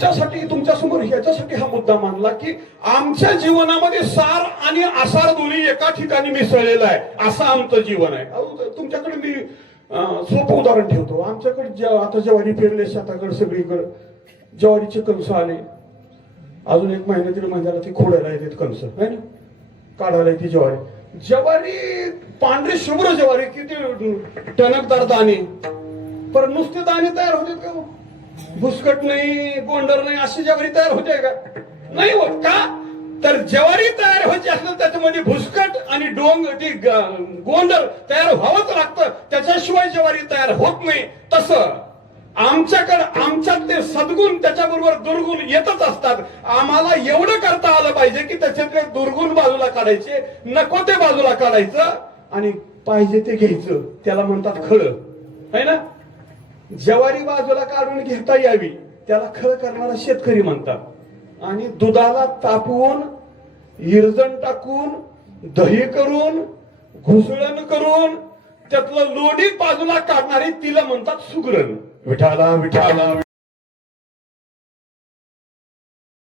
तुमच्यासाठी तुमच्यासमोर ह्याच्यासाठी हा मुद्दा मांडला की आमच्या जीवनामध्ये सार आणि आसार दोन्ही एका ठिकाणी मिसळलेला आहे, असं आमचं जीवन आहे. तुमच्याकडे मी सोपं उदाहरण ठेवतो. आमच्याकडे आता ज्वारी पेरले शेताकडे सगळीकडे ज्वारीचे कणस आले. अजून 1 महिना 1.5 महिन्याला ती खोडायला येते कणस है ना, काढायला येते ज्वारी पांढरी शुभ्र ज्वारी, किती टणकदार दाणे, पर नुसते दाणे तयार होते का? भुसकट नाही, गोंडर नाही, अशी ज्वारी तयार होते का? नाही होत. का तर ज्वारी तयार व्हायची असेल त्याच्यामध्ये भुसकट आणि गोंडर तयार व्हावंच लागतं, त्याच्याशिवाय ज्वारी तयार होत नाही. तसं आमच्यातले सद्गुण त्याच्याबरोबर दुर्गुण येतच असतात. आम्हाला एवढं करता आलं पाहिजे की त्याच्यातले दुर्गुण बाजूला काढायचे, नको ते बाजूला काढायचं आणि पाहिजे ते घ्यायचं. त्याला म्हणतात खळ, है ना. ज्वारी बाजूला काढून घेता यावी त्याला खळ करणारा शेतकरी म्हणतात. आणि दुधाला तापवून, इरजण टाकून, दही करून, घुसळण करून त्यातलं लोणी बाजूला काढणारी तिला म्हणतात सुगरण. विठाला विठाला